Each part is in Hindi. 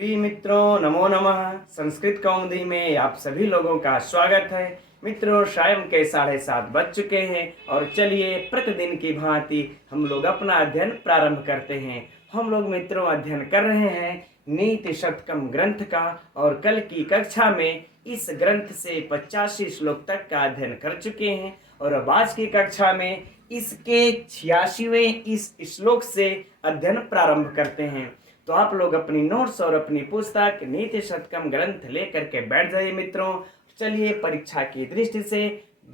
प्रिय मित्रों, नमो नमः। संस्कृत कौमुदी में आप सभी लोगों का स्वागत है। मित्रों, शाम के 7:30 बज चुके हैं और चलिए प्रतिदिन की भांति हम लोग अपना अध्ययन प्रारंभ करते हैं। हम लोग मित्रों अध्ययन कर रहे हैं नीति शतकम ग्रंथ का और कल की कक्षा में इस ग्रंथ से 85 श्लोक तक का अध्ययन कर चुके हैं और अब आज की कक्षा में इसके 86वें इस श्लोक से अध्ययन प्रारंभ करते हैं। तो आप लोग अपनी नोट्स और अपनी पुस्तक नीति शतकम ग्रंथ लेकर के बैठ जाइए मित्रों। चलिए परीक्षा की दृष्टि से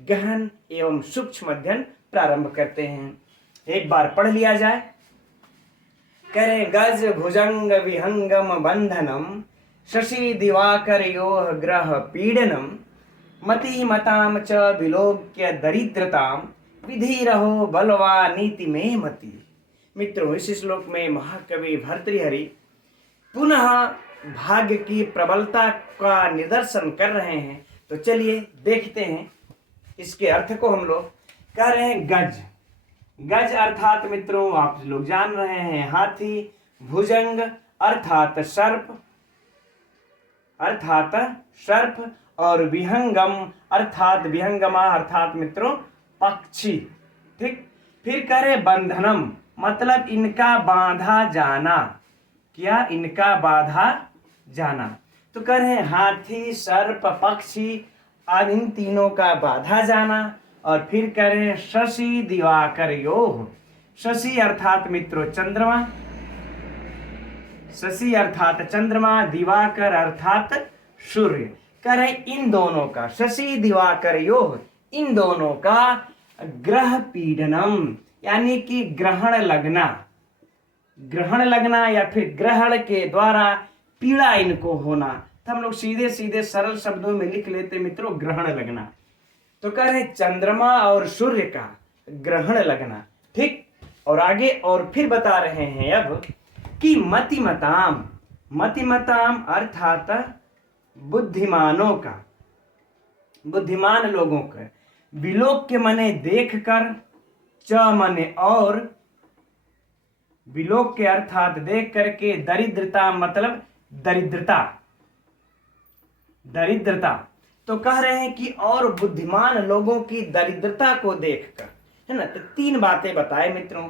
गहन एवं सूक्ष्म अध्ययन प्रारंभ करते हैं। एक बार पढ़ लिया जाए। करे गज भुजंग विहंगम बंधनम शशि दिवाकर योह ग्रह पीडनम मति मताम च विलोक्य दरिद्रताम विधि रहो बलवा नीति में मति। मित्रों, इस श्लोक में महाकवि भर्तृहरि पुनः भाग्य की प्रबलता का निदर्शन कर रहे हैं। तो चलिए देखते हैं इसके अर्थ को। हम लोग कह रहे हैं गज। गज अर्थात मित्रों आप लोग जान रहे हैं हाथी, भुजंग अर्थात सर्प और विहंगम अर्थात विहंगमा अर्थात मित्रों पक्षी। ठीक। फिर कह रहे बंधनम मतलब इनका बांधा जाना। क्या? इनका बांधा जाना। तो कह रहे हाथी, सर्प, पक्षी इन तीनों का बांधा जाना। और फिर कह रहे शशि दिवाकर योह। शशि अर्थात मित्रों चंद्रमा, शशि अर्थात चंद्रमा, दिवाकर अर्थात सूर्य। कह रहे इन दोनों का, शशि दिवाकर योह, इन दोनों का ग्रह पीडनम यानी कि ग्रहण लगना या फिर ग्रहण के द्वारा पीड़ा इनको होना। तो हम लोग सीधे सीधे सरल शब्दों में लिख लेते मित्रों ग्रहण लगना। तो कह रहे चंद्रमा और सूर्य का ग्रहण लगना। ठीक। और आगे और फिर बता रहे हैं अब कि मतिमताम अर्थात बुद्धिमानों का, बुद्धिमान लोगों का, विलोक्य मने देख कर, च मने और, विलोक के अर्थात देख करके, दरिद्रता मतलब दरिद्रता। तो कह रहे हैं कि और बुद्धिमान लोगों की दरिद्रता को देखकर, है ना। तो तीन बातें बताए मित्रों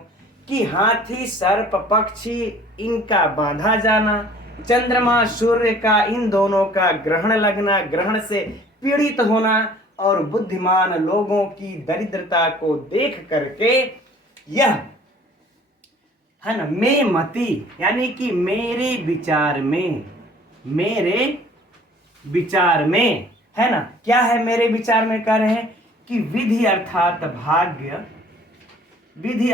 कि हाथी, सर्प, पक्षी इनका बांधा जाना, चंद्रमा, सूर्य का इन दोनों का ग्रहण लगना, ग्रहण से पीड़ित होना और बुद्धिमान लोगों की दरिद्रता को देख करके यह, है ना, मैं मति यानी कि मेरे विचार में, है ना। क्या है मेरे विचार में? कह रहे हैं कि विधि अर्थात भाग्य, विधि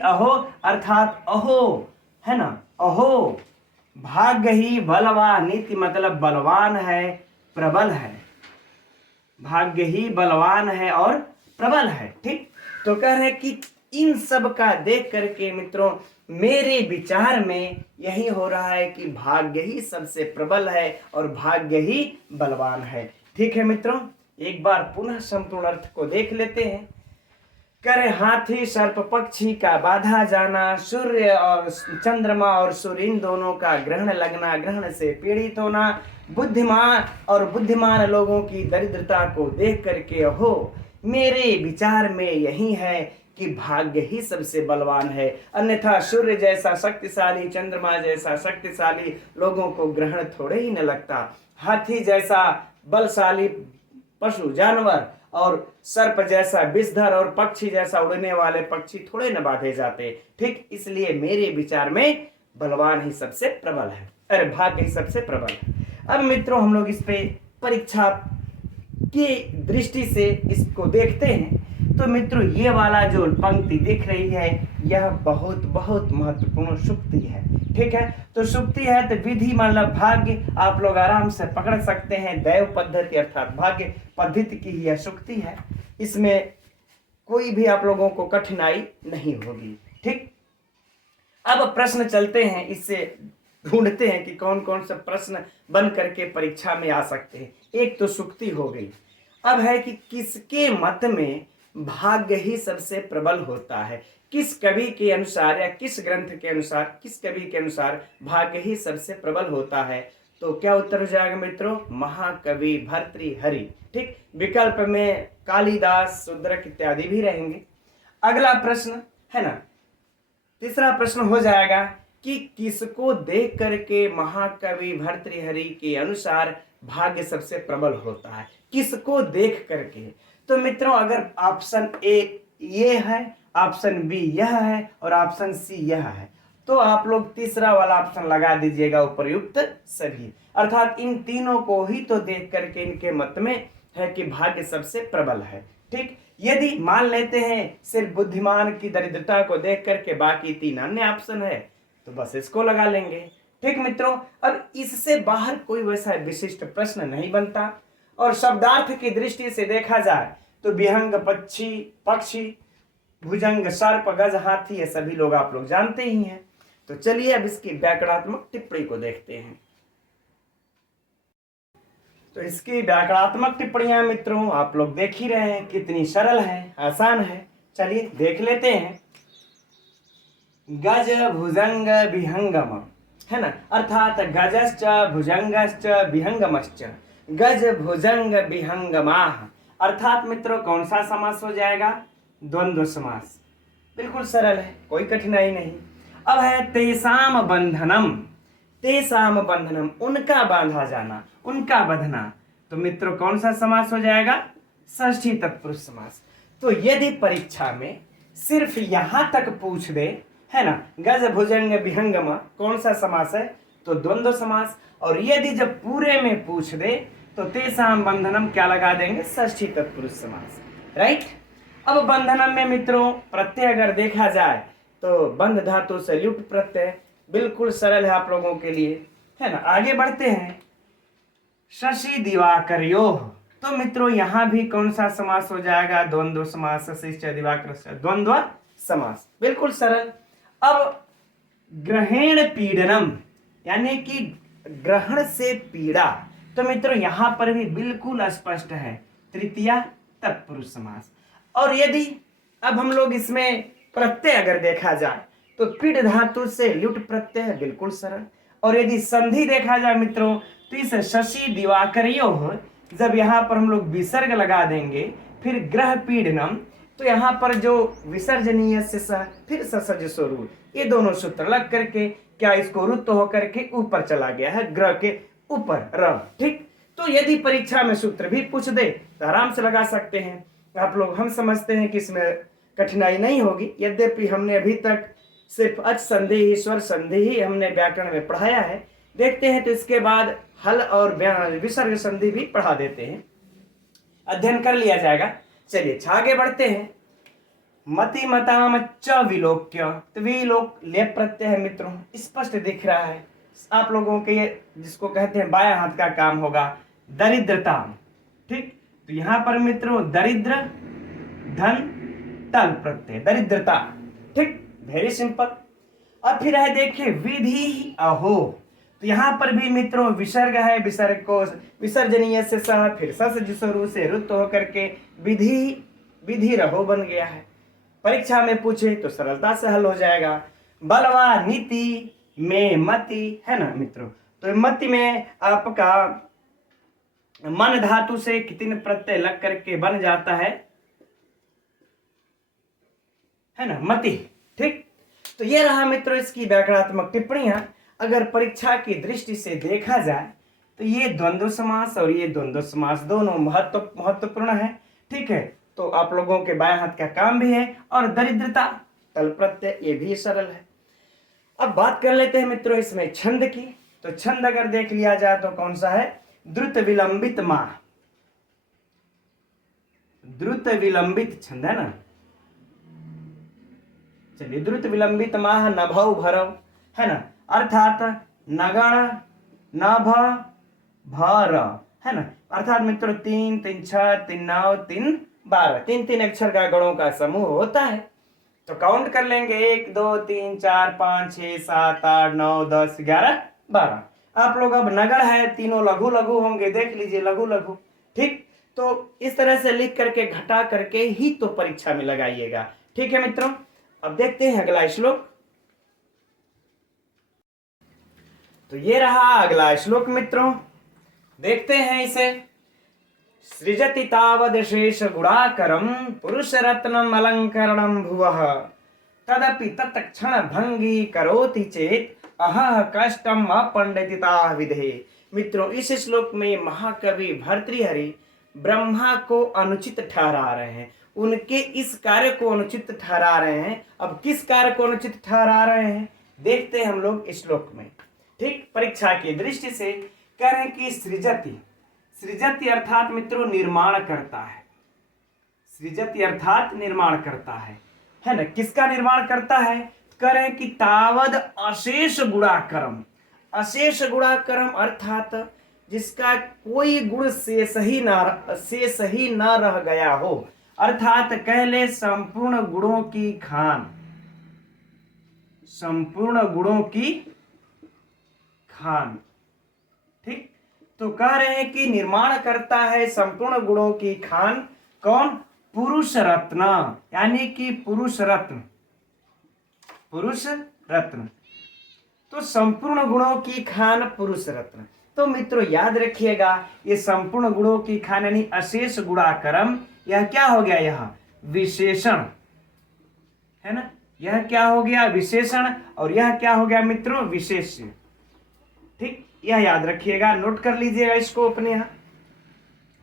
अहो अर्थात अहो, है ना, अहो भाग्य ही बलवा, नीति मतलब बलवान है, प्रबल है। भाग्य ही बलवान है और प्रबल है। ठीक। तो कह रहे कि इन सब का देख करके मित्रों मेरे विचार में यही हो रहा है कि भाग्य ही सबसे प्रबल है और भाग्य ही बलवान है। ठीक है मित्रों, एक बार पुनः संपूर्ण अर्थ को देख लेते हैं। करे हाथी, सर्प, पक्षी का बाधा जाना, सूर्य और चंद्रमा और सूर्य इन दोनों का ग्रहण लगना, ग्रहण से पीड़ित होना, बुद्धिमान लोगों की दरिद्रता को देख करके हो मेरे विचार में यही है कि भाग्य ही सबसे बलवान है, अन्यथा सूर्य जैसा शक्तिशाली, चंद्रमा जैसा शक्तिशाली लोगों को ग्रहण थोड़े ही न लगता। हाथी जैसा बलशाली पशु जानवर और सर्प जैसा विषधर और पक्षी जैसा उड़ने वाले पक्षी थोड़े न बांधे जाते। ठीक। इसलिए मेरे विचार में बलवान ही सबसे प्रबल है, अरे भाग्य ही सबसे प्रबल है। अब मित्रों हम लोग इस पे परीक्षा की दृष्टि से इसको देखते हैं। तो मित्रों ये वाला जो पंक्ति दिख रही है यह बहुत बहुत महत्वपूर्ण सूक्ति है। ठीक है। तो सूक्ति है तो विधि मतलब भाग्य आप लोग आराम से पकड़ सकते हैं। दैव पद्धति अर्थात भाग्य पद्धति की यह सूक्ति है, इसमें कोई भी आप लोगों को कठिनाई नहीं होगी। ठीक। अब प्रश्न चलते हैं, इससे ढूंढते हैं कि कौन कौन से प्रश्न बन करके परीक्षा में आ सकते हैं। एक तो सूक्ति हो गई। अब है कि किसके मत में भाग्य ही सबसे प्रबल होता है। किस कवि के अनुसार या किस ग्रंथ के अनुसार, किस कवि के अनुसार भाग्य ही सबसे प्रबल होता है? तो क्या उत्तर हो जाएगा मित्रों? महाकवि भर्तृहरि। ठीक, विकल्प में कालिदास, शूद्रक इत्यादि भी रहेंगे। अगला प्रश्न है ना, तीसरा प्रश्न हो जाएगा कि किसको देख करके महाकवि भर्तृहरि के अनुसार भाग्य सबसे प्रबल होता है? किसको देख करके? तो मित्रों अगर ऑप्शन ए ये है, ऑप्शन बी यह है और ऑप्शन सी यह है, तो आप लोग तीसरा वाला ऑप्शन लगा दीजिएगा, उपर्युक्त सभी। अर्थात इन तीनों को ही तो देख करके इनके मत में है कि भाग्य सबसे प्रबल है। ठीक, यदि मान लेते हैं सिर्फ बुद्धिमान की दरिद्रता को देख करके बाकी तीन अन्य ऑप्शन है, तो बस इसको लगा लेंगे। ठीक मित्रों, अब इससे बाहर कोई वैसा विशिष्ट प्रश्न नहीं बनता। और शब्दार्थ की दृष्टि से देखा जाए तो विहंग पक्षी, भुजंग सर्प, गज हाथी, ये सभी लोग आप लोग जानते ही हैं। तो चलिए अब इसकी व्याकरणात्मक टिप्पणी को देखते हैं। तो इसकी व्याकरणात्मक टिप्पणियां मित्रों आप लोग देख ही रहे हैं कितनी सरल है, आसान है। चलिए देख लेते हैं। गज भुजंग विहंगम, है ना, अर्थात गजश्च भुजंगश्च विहंगमश्च गज भुजंग विहंगमाः, अर्थात मित्रों कौन सा समास हो जाएगा? द्वंद्व समास। बिल्कुल सरल है, कोई कठिनाई नहीं। अब है तेसाम बंधनम, तेसाम बंधनम, उनका बांधा जाना, उनका बंधना। तो मित्रों कौन सा समास हो जाएगा? षष्ठी तत्पुरुष समास। तो यदि परीक्षा में सिर्फ यहां तक पूछ दे, है ना, गज भुजंग विहंगम कौन सा समास है, तो द्वंद्व समास। और यदि जब पूरे में पूछ दे तो तेसाम बंधनम क्या लगा देंगे? षष्ठी तत्पुरुष समास। राइट। अब बंधनम में मित्रों प्रत्यय अगर देखा जाए तो बंध धातु से ल्युट प्रत्यय, बिल्कुल सरल है आप लोगों के लिए, है ना। आगे बढ़ते हैं। शशि दिवाकरयोः, तो मित्रों यहां भी कौन सा समास हो जाएगा? द्वंद्व समास। शशि दिवाकर से द्वंद्व समास, बिल्कुल सरल। अब ग्रहेण पीड़नम, यानी कि ग्रहण से पीड़ा, तो मित्रों यहां पर भी बिल्कुल स्पष्ट है, तृतीया तत्पुरुष समास। और यदि अब हम लोग इसमें प्रत्यय अगर देखा जाए तो पीड़ धातु से ल्युट प्रत्यय है, बिल्कुल सरल। और यदि संधि देखा जाए मित्रों तो इस शशि दिवाकरयोः जब यहाँ पर हम लोग विसर्ग लगा देंगे फिर ग्रह पीड़नम, तो यहाँ पर जो विसर्जनीय से सह फिर ससज स्वरूप, ये दोनों सूत्र लग करके क्या इसको रुत्त होकर के ऊपर चला गया है, ग्रह के ऊपर र। ठीक, तो यदि परीक्षा में सूत्र भी पूछ दे तो आराम से लगा सकते हैं आप लोग। हम समझते हैं कि इसमें कठिनाई नहीं होगी, यद्यपि हमने अभी तक सिर्फ अच संधि ही, स्वर संधि ही हमने व्याकरण में पढ़ाया है। देखते हैं तो इसके बाद हल और विसर्ग संधि भी पढ़ा देते हैं, अध्ययन कर लिया जाएगा। चलिए आगे बढ़ते हैं। मति मताम च विलोक्य, तो विलोक लेप प्रत्यय है मित्रों, स्पष्ट दिख रहा है आप लोगों के, जिसको कहते हैं बायां हाथ का काम होगा, दरिद्रता। ठीक, तो यहां पर मित्रों दरिद्र धन तल प्रत्यय, दरिद्रता। ठीक, वेरी सिंपल। अब फिर है देखिए विधि अहो, तो यहां पर भी मित्रों विसर्ग है, विसर्ग को विसर्जनीय से सह फिर ससज स्वरूप से रुत्त होकर के विधि रहो बन गया है। परीक्षा में पूछे तो सरलता से हल हो जाएगा। बलवा नीति में मति, है ना मित्रों, तो मति में आपका मन धातु से कितने प्रत्यय लग करके बन जाता है ना, मति। ठीक, तो ये रहा मित्रों इसकी व्याकरणात्मक टिप्पणियां। अगर परीक्षा की दृष्टि से देखा जाए तो ये द्वंद्व समास और ये द्वंद्व समास दोनों महत्वपूर्ण है। ठीक है, तो आप लोगों के बाएं हाथ का काम भी है। और दरिद्रता तल प्रत्यय, ये भी सरल है। अब बात कर लेते हैं मित्रों इसमें छंद की। तो छंद अगर देख लिया जाए तो कौन सा है? द्रुत विलंबित माह, द्रुत विलंबित छंद है ना। चलिए, द्रुत विलंबित माह नभौ भरव, है ना, अर्थात नगण नभ भर, है ना, अर्थात मित्रों 3 3 6 3 9 3 12, 3 अक्षर का गणों का समूह होता है। तो काउंट कर लेंगे 1 2 3 4 5 6 7 8 9 10 11 12। आप लोग अब नगण है, तीनों लघु लघु होंगे, देख लीजिए लघु लघु। ठीक, तो इस तरह से लिख करके घटा करके ही तो परीक्षा में लगाइएगा। ठीक है मित्रों, अब देखते हैं अगला श्लोक। तो ये रहा अगला श्लोक मित्रों, देखते हैं इसे। सृजति तावद शेष गुणाकरम पुरुष रत्नम अलंकरणम भुवः तदपि तत्क्षण भंगी करोति चेत अहह कष्टम अपंडिता विधे। मित्रों, इस श्लोक में महाकवि भर्तृहरि ब्रह्मा को अनुचित ठहरा रहे हैं, उनके इस कार्य को अनुचित ठहरा रहे हैं। अब किस कार्य को अनुचित ठहरा रहे हैं देखते हैं हम लोग इस श्लोक में। ठीक, परीक्षा की दृष्टि से कह रहे हैं कि सृजति, सृजति अर्थात मित्रों निर्माण करता है। सृजति अर्थात निर्माण करता है ना। किसका निर्माण करता है? कह रहे हैं कि तावद अशेष गुणाकरम। अशेष गुणाकरम अर्थात जिसका कोई गुण शेष ही न रह गया हो, अर्थात कह ले संपूर्ण गुणों की खान, संपूर्ण गुणों की खान। ठीक, तो कह रहे हैं कि निर्माण करता है संपूर्ण गुणों की खान। कौन? पुरुष रत्न, यानी कि पुरुष रत्न, पुरुष रत्न। तो संपूर्ण गुणों की खान पुरुष रत्न। तो मित्रों याद रखिएगा, ये संपूर्ण गुणों की खान यानी अशेष गुणाकरम, यह क्या हो गया? यह विशेषण है ना। यह क्या हो गया? विशेषण। और यह क्या हो गया मित्रों? विशेष्य। ठीक, यह याद रखिएगा, नोट कर लीजिएगा इसको अपने यहाँ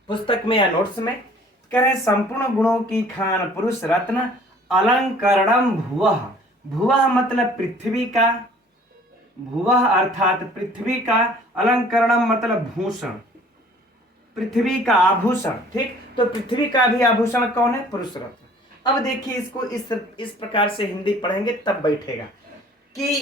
पुस्तक में या नोट्स में। करें संपूर्ण गुणों की खान पुरुष रत्न अलंकरणम भुवः। भुवः मतलब पृथ्वी का, भुवः अर्थात पृथ्वी का, अलंकरणम मतलब भूषण, पृथ्वी का आभूषण। ठीक, तो पृथ्वी का भी आभूषण कौन है? पुरुष रत्न। अब देखिए इसको इस प्रकार से हिंदी पढ़ेंगे तब बैठेगा कि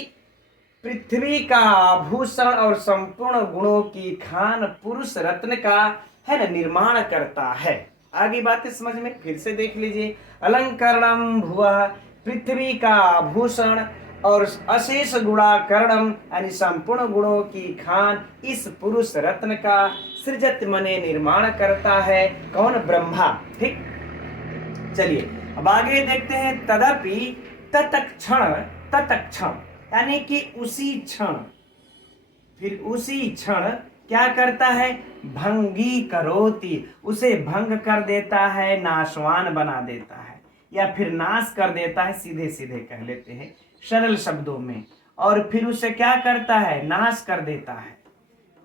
पृथ्वी का आभूषण और संपूर्ण गुणों की खान पुरुष रत्न का है ना निर्माण करता है। आगे बातें समझ में फिर से देख लीजिए। अलंकरणम भुवः, पृथ्वी का आभूषण और अशेष गुणाकरणम यानी संपूर्ण गुणों की खान इस पुरुष रत्न का सृजत मने निर्माण करता है। कौन? ब्रह्मा। ठीक, चलिए अब आगे देखते हैं। तदपि तत्क्षण, तत्क्षण यानी कि उसी क्षण, फिर उसी क्षण क्या करता है? भंगी करोति, उसे भंग कर देता है, नाशवान बना देता है, या फिर नाश कर देता है, सीधे सीधे कह लेते हैं सरल शब्दों में। और फिर उसे क्या करता है? नाश कर देता है।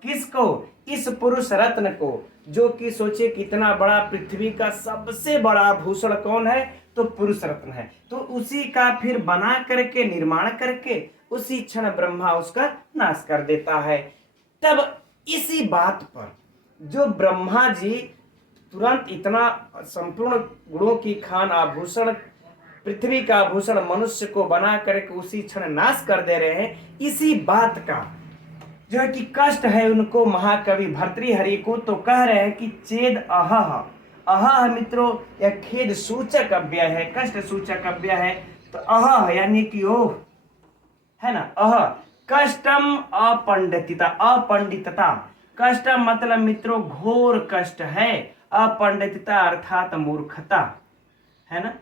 किसको? इस पुरुष रत्न को, जो कि सोचे कितना बड़ा, पृथ्वी का सबसे बड़ा भूषण कौन है? तो पुरुष रत्न है। तो उसी का फिर बना करके, निर्माण करके उसी क्षण ब्रह्मा उसका नाश कर देता है। तब इसी बात पर जो ब्रह्मा जी तुरंत इतना संपूर्ण गुणों की खान आभूषण, पृथ्वी का आभूषण मनुष्य को बना करके उसी क्षण नाश कर दे रहे हैं, इसी बात का जो है कि कष्ट है उनको, महाकवि भर्तृहरि को। तो कह रहे हैं कि चेद अहह, अहह मित्रों यह खेद सूचक अव्यय है, कष्ट सूचक अव्यय है। तो अहह यानी कि ओह है ना, अह कष्टम अपंडितता, अपंडितता। कष्टम मतलब मित्रों घोर कष्ट है, अपंडितता अर्थात मूर्खता है ना,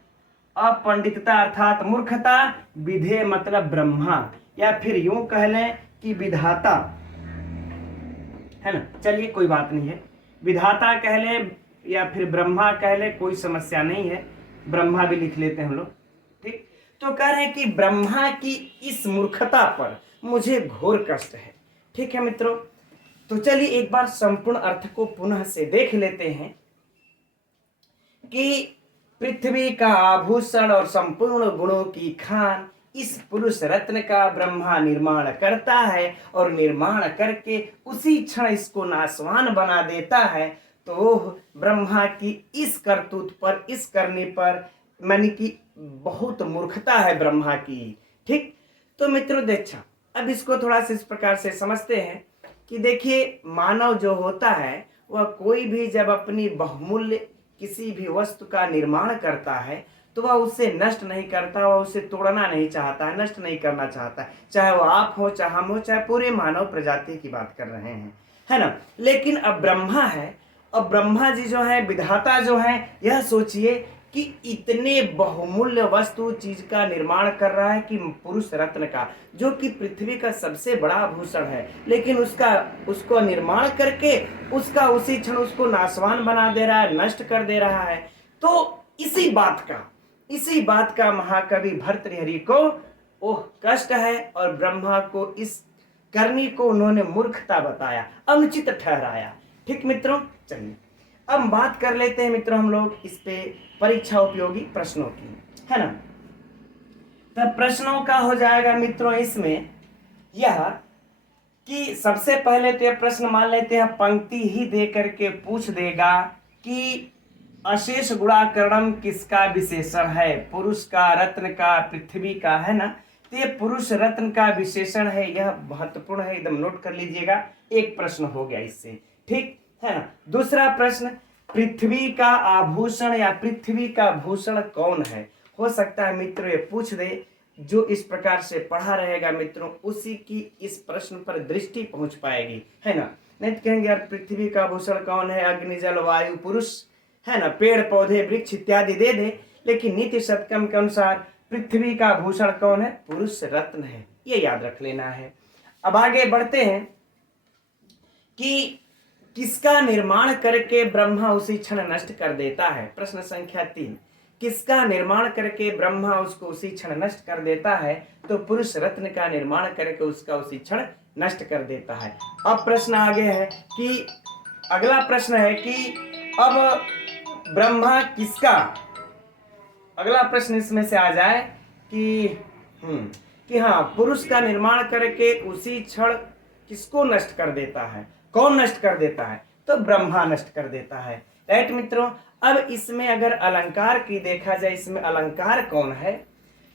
अपंडितता अर्थात मूर्खता। विधे मतलब ब्रह्मा, या फिर यूं कह लें कि विधाता है ना। चलिए कोई बात नहीं है, विधाता कह लें या फिर ब्रह्मा कह लें, कोई समस्या नहीं है, ब्रह्मा भी लिख लेते हैं हम लोग। ठीक, तो कह रहे हैं कि ब्रह्मा की इस मूर्खता पर मुझे घोर कष्ट है। ठीक है मित्रों, तो चलिए एक बार संपूर्ण अर्थ को पुनः से देख लेते हैं कि पृथ्वी का आभूषण और संपूर्ण गुणों की खान इस पुरुष रत्न का ब्रह्मा निर्माण करता है, और निर्माण करके उसी क्षण इसको नाशवान बना देता है। तो ब्रह्मा की इस करतूत पर, इस करने पर मानी कि बहुत मूर्खता है ब्रह्मा की। ठीक, तो मित्रों देखा, अब इसको थोड़ा सा इस प्रकार से समझते हैं कि देखिए मानव जो होता है वह कोई भी जब अपनी बहुमूल्य किसी भी वस्तु का निर्माण करता है तो वह उसे नष्ट नहीं करता, वह उसे तोड़ना नहीं चाहता है, नष्ट नहीं करना चाहता है, चाहे वह आप हो, चाहे हम हो, चाहे पूरे मानव प्रजाति की बात कर रहे हैं, है ना। लेकिन अब ब्रह्मा है अब ब्रह्मा जी जो है, विधाता जो है, यह सोचिए कि इतने बहुमूल्य वस्तु चीज का निर्माण कर रहा है कि पुरुष रत्न का, जो कि पृथ्वी का सबसे बड़ा आभूषण है, लेकिन उसको निर्माण करके उसका उसी क्षण उसको नाशवान बना दे रहा है, नष्ट कर दे रहा है। तो इसी बात का महाकवि भर्तृहरि को ओह कष्ट है, और ब्रह्मा को इस करनी को उन्होंने मूर्खता बताया, अनुचित ठहराया। ठीक मित्रों, चलिए अब बात कर लेते हैं मित्रों हम लोग इस पे परीक्षा उपयोगी प्रश्नों की, है ना। तब प्रश्नों का हो जाएगा मित्रों इसमें यह कि सबसे पहले तो यह प्रश्न मान लेते हैं, पंक्ति ही दे करके पूछ देगा कि अशेष गुणाकरणम किसका विशेषण है, पुरुष का, रत्न का, पृथ्वी का, है ना। तो ये पुरुष रत्न का विशेषण है, यह महत्वपूर्ण है, एकदम नोट कर लीजिएगा। एक प्रश्न हो गया इससे, ठीक है ना। दूसरा प्रश्न, पृथ्वी का आभूषण या पृथ्वी का भूषण कौन है। हो सकता है मित्रों ये पूछ दे, जो इस प्रकार से पढ़ा रहेगा मित्रों उसी की इस प्रश्न पर दृष्टि पहुंच पाएगी, है ना। नहीं तो कहेंगे यार पृथ्वी का भूषण कौन है, अग्नि जल वायु पुरुष, है ना, पेड़ पौधे वृक्ष इत्यादि दे दे, लेकिन नीति शतकम के अनुसार पृथ्वी का भूषण कौन है, पुरुष रत्न है, ये याद रख लेना है। अब आगे बढ़ते हैं कि किसका निर्माण करके ब्रह्मा उसी क्षण नष्ट कर देता है। प्रश्न संख्या 3, किसका निर्माण करके ब्रह्मा उसको उसी क्षण नष्ट कर देता है। तो पुरुष रत्न का निर्माण करके उसका उसी क्षण नष्ट कर देता है। अब प्रश्न आगे है कि अगला प्रश्न है कि अब ब्रह्मा किसका, अगला प्रश्न इसमें से आ जाए कि हाँ पुरुष का निर्माण करके उसी क्षण किसको नष्ट कर देता है, कौन नष्ट कर देता है, तो ब्रह्मा नष्ट कर देता है। राइट मित्रों। अब इसमें अगर अलंकार की देखा जाए, इसमें अलंकार कौन है,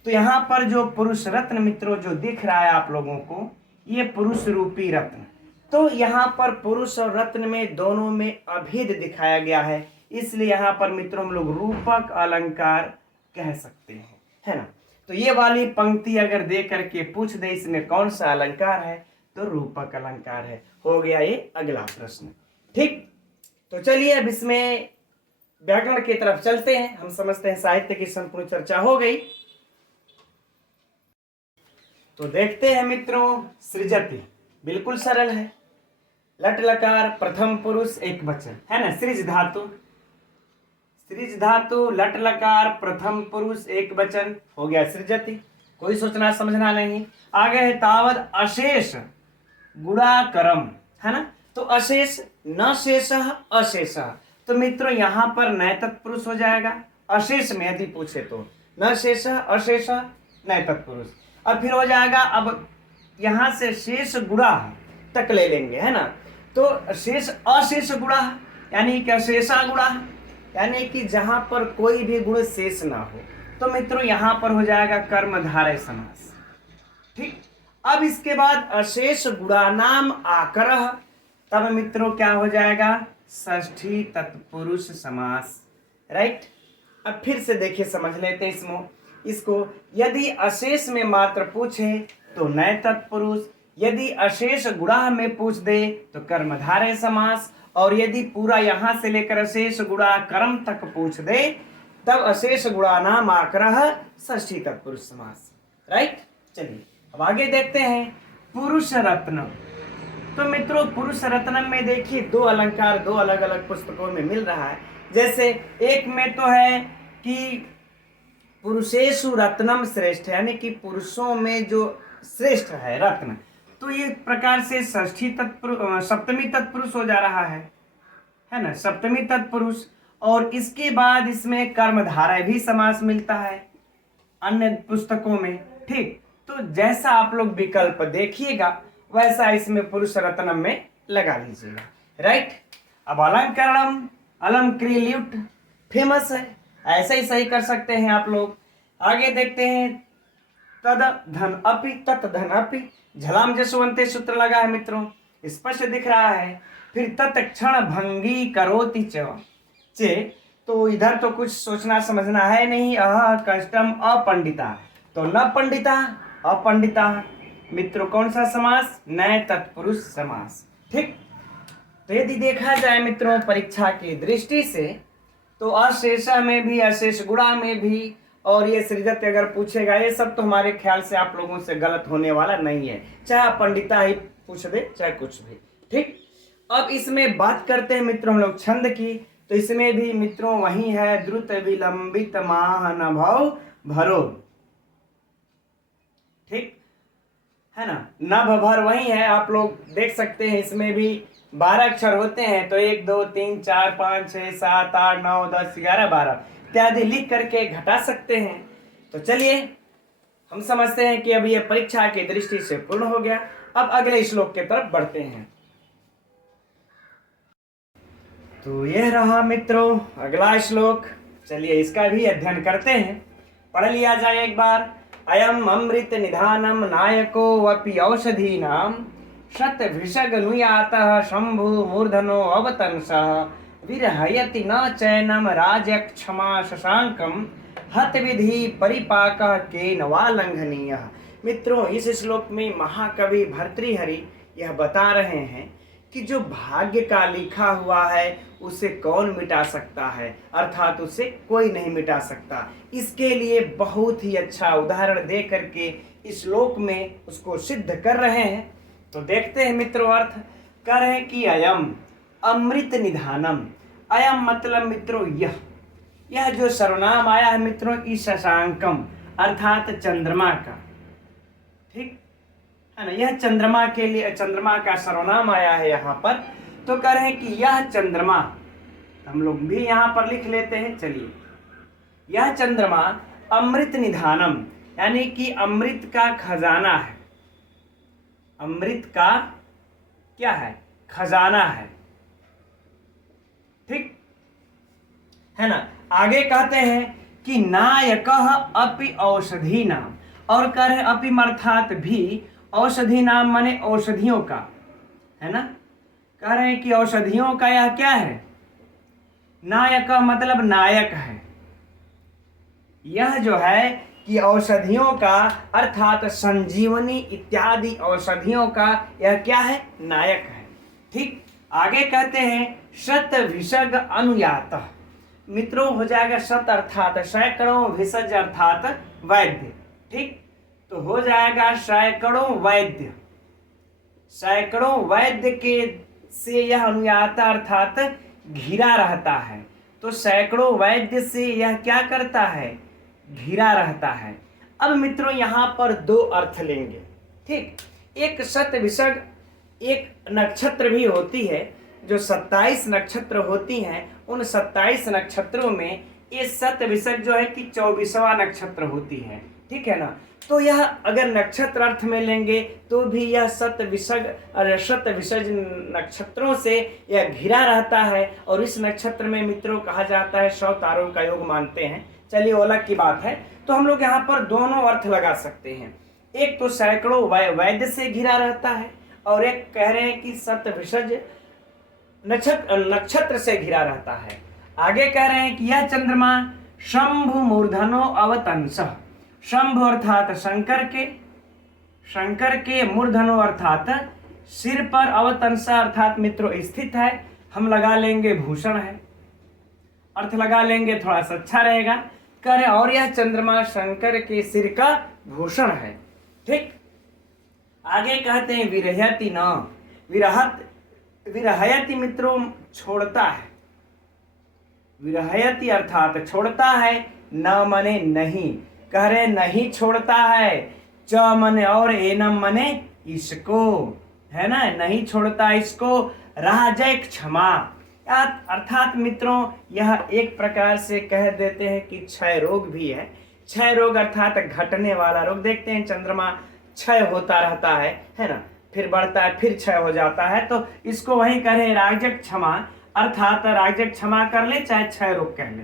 तो यहाँ पर जो पुरुष रत्न मित्रों जो दिख रहा है आप लोगों को, ये पुरुष रूपी रत्न, तो यहाँ पर पुरुष और रत्न में दोनों में अभेद दिखाया गया है, इसलिए यहाँ पर मित्रों हम लोग रूपक अलंकार कह सकते हैं, है ना। तो ये वाली पंक्ति अगर दे करके पूछ दे इसमें कौन सा अलंकार है, तो रूपक अलंकार है। हो गया ये अगला प्रश्न, ठीक। तो चलिए अब इसमें व्याकरण की तरफ चलते हैं। हम समझते हैं साहित्य की संपूर्ण चर्चा हो गई, तो देखते हैं मित्रों सृजति, बिल्कुल सरल है। लट लकार प्रथम पुरुष एक वचन, है ना, सृज धातु लट लकार प्रथम पुरुष एक वचन, हो गया सृजति, कोई सोचना समझना नहीं। आगे है तावद अशेष गुणाकरम, है ना, तो अशेष न शेष अशेष, तो मित्रों यहाँ पर नए तत्पुरुष हो जाएगा। अशेष में यदि पूछे तो न शेष अशेष नए तत्पुरुष। अब फिर हो जाएगा, अब यहाँ से शेष गुणा तक ले लेंगे, है ना, तो शेष अशेष गुणा यानी कि अशेषा गुणा, यानी कि जहां पर कोई भी गुण शेष ना हो, तो मित्रों यहाँ पर हो जाएगा कर्मधारय समास, ठीक। अब इसके बाद अशेष गुणानाम आकरः, तब मित्रों क्या हो जाएगा, षष्ठी तत्पुरुष समास। राइट। अब फिर से देखिए समझ लेते हैं इसको। यदि अशेष में मात्र पूछे तो नए तत्पुरुष, यदि अशेष गुणा में पूछ दे तो कर्मधारय समास, और यदि पूरा यहां से लेकर अशेष गुणा कर्म तक पूछ दे तब अशेष गुणानाम आकरः षष्ठी तत्पुरुष समास। राइट। चलिए अब आगे देखते हैं पुरुष रत्न। तो मित्रों पुरुष रत्न में देखिए दो अलंकार दो अलग अलग पुस्तकों में मिल रहा है। जैसे एक में तो है कि पुरुषेषु रत्नम श्रेष्ठ, यानी कि पुरुषों में जो श्रेष्ठ है रत्न, तो ये प्रकार से षष्ठी तत्पुरुष सप्तमी तत्पुरुष हो जा रहा है ना, सप्तमी तत्पुरुष। और इसके बाद इसमें कर्मधारय भी समास मिलता है अन्य पुस्तकों में, ठीक। तो जैसा आप लोग विकल्प देखिएगा वैसा इसमें पुरुष रत्नम में लगा लीजिएगा। राइट। अब अलंकरणम अलम क्रिल्युट फेमस है, ऐसा ही सही कर सकते हैं आप लोग। आगे देखते हैं तद धन अपि तत् धन अपि, झलाम जसवंते सूत्र लगा है मित्रों, स्पष्ट दिख रहा है। फिर तत्क्षण भंगी करोति चे, तो इधर तो कुछ सोचना समझना है नहीं। कष्टम अपंडिता, तो न पंडिता अपंडिता, मित्रों कौन सा समास, नए तत्पुरुष समास, ठीक। तो यदि देखा जाए मित्रों परीक्षा की दृष्टि से, तो अशेषा में भी, अशेष गुणा में भी, और ये सृजत अगर पूछेगा, ये सब तो हमारे ख्याल से आप लोगों से गलत होने वाला नहीं है, चाहे आप पंडिता ही पूछ दे चाहे कुछ भी। ठीक, अब इसमें बात करते हैं मित्रों हम लोग छंद की। तो इसमें भी मित्रों वही है, द्रुत विलंबित माह न भव भरो। ठीक है ना, नभ भर वही है, आप लोग देख सकते हैं। इसमें भी 12 अक्षर होते हैं, तो 1 2 3 4 5 6 7 8 9 10 11 12 इत्यादि लिख करके घटा सकते हैं। तो चलिए हम समझते हैं कि अब ये परीक्षा की दृष्टि से पूर्ण हो गया। अब अगले श्लोक की तरफ बढ़ते हैं। तो यह रहा मित्रों अगला श्लोक। चलिए इसका भी अध्ययन करते हैं, पढ़ लिया जाए एक बार। अयम अमृत निधानम नायको वपि औषधीनाम शतभिषगनुयातः शंभु मूर्धनो अवतंसः विरहयति न चैनम राजक्षमा शशांकम हत विधि परिपाकः केन वा लंघनीयः। मित्रों इस श्लोक में महाकवि भर्तृहरि यह बता रहे हैं कि जो भाग्य का लिखा हुआ है उसे कौन मिटा सकता है, अर्थात उसे कोई नहीं मिटा सकता। इसके लिए बहुत ही अच्छा उदाहरण दे करके इस श्लोक में उसको सिद्ध कर रहे हैं। तो देखते हैं मित्रों अर्थ। कर रहे हैं कि अयम अमृत निधानम। अयम मतलब मित्रों यह जो सर्वनाम आया है मित्रों इस शशांकम अर्थात चंद्रमा का। ठीक है ना, यह चंद्रमा के लिए, चंद्रमा का सर्वनाम आया है यहाँ पर। तो कह रहे हैं कि यह चंद्रमा, हम लोग भी यहाँ पर लिख लेते हैं। चलिए, यह चंद्रमा अमृत निधानम यानी कि अमृत का खजाना है। अमृत का क्या है? खजाना है। ठीक है ना। आगे कहते हैं कि नायकः अपि औषधि नाम, और कह रहे अपि अर्थात भी, औषधि नाम माने औषधियों का, है ना। कह रहे हैं कि औषधियों का यह क्या है? नायक मतलब नायक है। यह जो है कि औषधियों का अर्थात संजीवनी इत्यादि औषधियों का यह क्या है? नायक है। ठीक, आगे कहते हैं शतभिषग अनुयातः। मित्रों हो जाएगा शत अर्थात सैकड़ों, भिषज अर्थात वैद्य। ठीक, तो हो जाएगा सैकड़ों वैद्य। सैकड़ों वैद्य के से यह अनुयाता अर्थात घिरा रहता है। तो सैकड़ों वैद्य से यह क्या करता है? घिरा रहता है। अब मित्रों यहाँ पर दो अर्थ लेंगे। ठीक, एक शतभिषग, एक नक्षत्र भी होती है, जो 27 नक्षत्र होती हैं, उन 27 नक्षत्रों में ये शतभिषग जो है कि 24वां नक्षत्र होती है। ठीक है ना। तो यह अगर नक्षत्र अर्थ में लेंगे तो भी यह शतभिषज नक्षत्रों से यह घिरा रहता है। और इस नक्षत्र में मित्रों कहा जाता है 100 तारों का योग मानते हैं। चलिए वो अलग की बात है। तो हम लोग यहाँ पर दोनों अर्थ लगा सकते हैं। एक तो सैकड़ों वैद्य से घिरा रहता है, और एक कह रहे हैं कि शतभिषज नक्षत्र से घिरा रहता है। आगे कह रहे हैं कि यह चंद्रमा शंभु मूर्धनो अवतंसः। शंभु अर्थात शंकर के मूर्धनो अर्थात सिर पर, अवतंसा अर्थात मित्रों स्थित है। हम लगा लेंगे भूषण है, अर्थ लगा लेंगे थोड़ा सा अच्छा रहेगा। करें और यह चंद्रमा शंकर के सिर का भूषण है। ठीक, आगे कहते हैं विरहयति न। विरहयति मित्रों छोड़ता है। विरहयति अर्थात छोड़ता है, न मने नहीं। कह रहे नहीं छोड़ता है। च मने और एनम मने इसको, है ना, नहीं छोड़ता इसको। राजय क्षमा अर्थात मित्रों यह एक प्रकार से कह देते हैं कि क्षय रोग भी है। क्षय रोग अर्थात घटने वाला रोग। देखते हैं चंद्रमा क्षय होता रहता है ना, फिर बढ़ता है, फिर क्षय हो जाता है। तो इसको वही कह रहे राजय क्षमा अर्थात राजय क्षमा कर ले, चाहे क्षय रोग कह ले,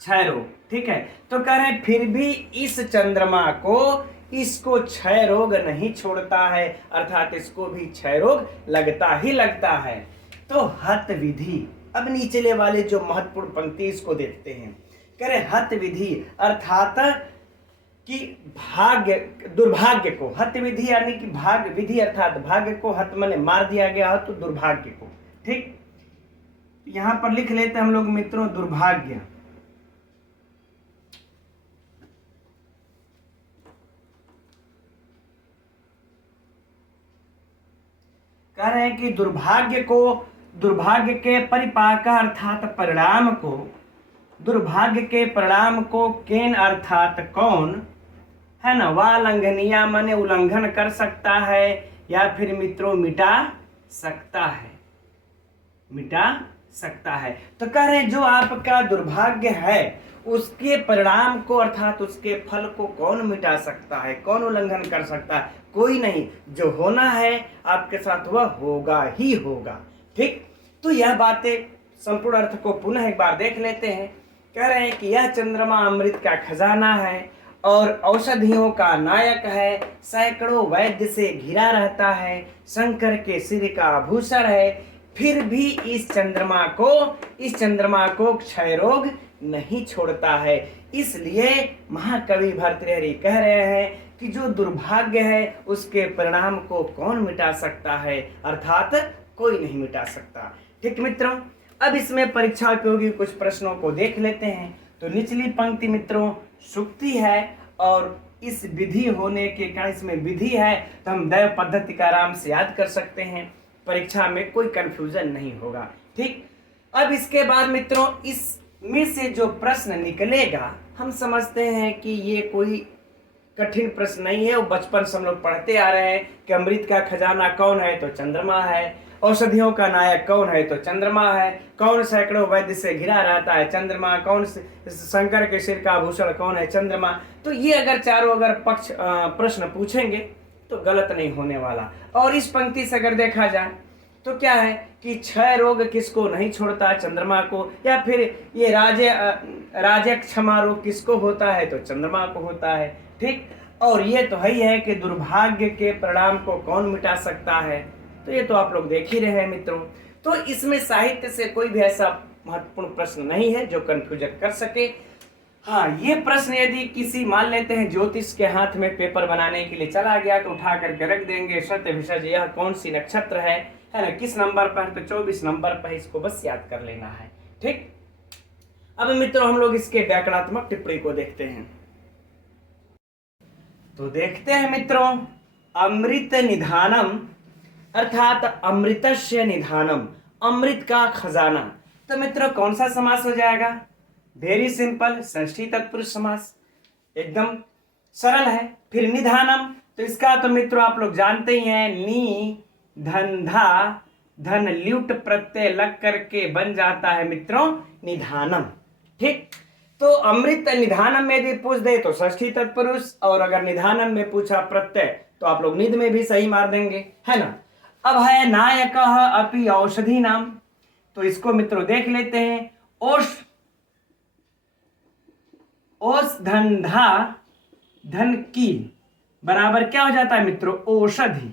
क्षय रोग। ठीक है। तो कह रहे फिर भी इस चंद्रमा को, इसको क्षय रोग नहीं छोड़ता है, अर्थात इसको भी क्षय रोग लगता ही लगता है। तो हत विधि, अब नीचले वाले जो महत्वपूर्ण पंक्ति इसको देखते हैं। कह रहे हत विधि अर्थात कि भाग्य दुर्भाग्य को, हत विधि यानी कि भाग्य विधि अर्थात भाग्य को, हत माने मार दिया गया हो तो दुर्भाग्य को। ठीक, यहां पर लिख लेते हैं हम लोग मित्रों दुर्भाग्य। कह रहे हैं कि दुर्भाग्य को, दुर्भाग्य के परिपाक अर्थात परिणाम को, दुर्भाग्य के परिणाम को केन अर्थात कौन, है ना, वालंघनीय माने उल्लंघन कर सकता है या फिर मित्रों मिटा सकता है, मिटा सकता है। तो कह रहे हैं जो आपका दुर्भाग्य है उसके परिणाम को अर्थात उसके फल को कौन मिटा सकता है, कौन उल्लंघन कर सकता है? कोई नहीं। जो होना है आपके साथ वह होगा ही होगा। ठीक, तो यह बातें संपूर्ण अर्थ को पुनः एक बार देख लेते हैं। कह रहे हैं कि यह चंद्रमा अमृत का खजाना है और औषधियों का नायक है, सैकड़ों वैद्य से घिरा रहता है, शंकर के सिर का आभूषण है, फिर भी इस चंद्रमा को क्षय रोग नहीं छोड़ता है। इसलिए महाकवि भर्तृहरि कह रहे हैं कि जो दुर्भाग्य है उसके परिणाम को कौन मिटा सकता है, अर्थात कोई नहीं मिटा सकता। ठीक मित्रों, अब इसमें परीक्षा उपयोगी कुछ प्रश्नों को देख लेते हैं। तो निचली पंक्ति मित्रों सूक्ति है और इस विधि होने के कारण इसमें विधि है तो हम दैव पद्धति का आराम से याद कर सकते हैं, परीक्षा में कोई कंफ्यूजन नहीं होगा। ठीक, अब इसके बाद मित्रों इसमें से जो प्रश्न निकलेगा हम समझते हैं कि ये कोई कठिन प्रश्न नहीं है, वो बचपन से हम लोग पढ़ते आ रहे हैं कि अमृत का खजाना कौन है तो चंद्रमा है, औषधियों का नायक कौन है तो चंद्रमा है, कौन सैकड़ों वैद्य से घिरा रहता है चंद्रमा, कौन शंकर के सिर का आभूषण कौन है चंद्रमा। तो ये अगर चारों पक्ष प्रश्न पूछेंगे तो गलत नहीं होने वाला। और इस पंक्ति से अगर देखा जाए तो क्या है कि क्षय रोग किसको नहीं छोड़ता, चंद्रमा को, या फिर ये राजे क्षमा रोग किसको होता है तो चंद्रमा को होता है। ठीक, और ये तो ही है कि दुर्भाग्य के परिणाम को कौन मिटा सकता है, तो ये तो आप लोग देख ही रहे हैं मित्रों। तो इसमें साहित्य से कोई भी ऐसा महत्वपूर्ण प्रश्न नहीं है जो कंफ्यूजन कर सके। हाँ, ये प्रश्न यदि किसी मान लेते हैं ज्योतिष के हाथ में पेपर बनाने के लिए चला गया तो उठा करके रख देंगे, सत्य विषय यह कौन सी नक्षत्र है ना, किस नंबर पर, तो 24 नंबर पर, इसको बस याद कर लेना है। ठीक, अब मित्रों हम लोग इसके व्याकरणात्मक टिप्पणी को देखते हैं। तो देखते हैं मित्रों, अमृत निधानम अर्थात अमृतस्य निधानम, अमृत का खजाना। तो मित्रों कौन सा समास हो जाएगा? वेरी सिंपल, षष्ठी तत्पुरुष समास, एकदम सरल है। फिर निधानम, तो इसका तो मित्रों आप लोग जानते ही हैं, नी धन धा धन ल्यूट प्रत्यय लग करके बन जाता है मित्रों निधानम। ठीक, तो अमृत निधानम में यदि पूछ दे तो षष्ठी तत्पुरुष, और अगर निधानम में पूछा प्रत्यय तो आप लोग निध में भी सही मार देंगे, है ना। अब है नायकः अपि औषधि नाम, तो इसको मित्रों देख लेते हैं। ओस धन धा धन की बराबर क्या हो जाता है मित्रों? औषधि,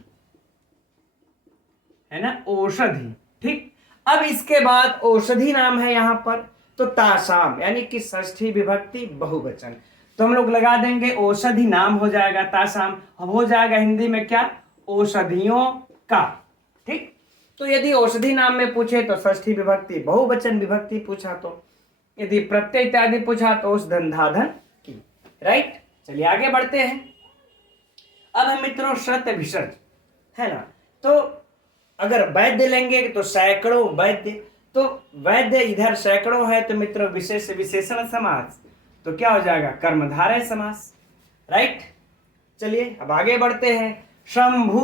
है ना, औषधि। ठीक, अब इसके बाद औषधि नाम है यहां पर, तो तासाम यानी कि षष्ठी विभक्ति बहुवचन, तो हम लोग लगा देंगे औषधि नाम हो जाएगा तासाम। अब हो जाएगा हिंदी में क्या? औषधियों का। ठीक, तो यदि औषधि नाम में पूछे तो षष्ठी विभक्ति बहुवचन विभक्ति पूछा, तो यदि प्रत्यय इत्यादि पूछा तो उस धंधाधन की। राइट, चलिए आगे बढ़ते हैं। अब हम मित्रों शत विसर्ज, है ना, तो अगर वैद्य लेंगे तो सैकड़ों वैद्य, तो वैद्य इधर सैकड़ों है तो मित्रों विशेष विशेषण समास, तो क्या हो जाएगा? कर्मधारय समास। राइट, चलिए अब आगे बढ़ते हैं। शंभु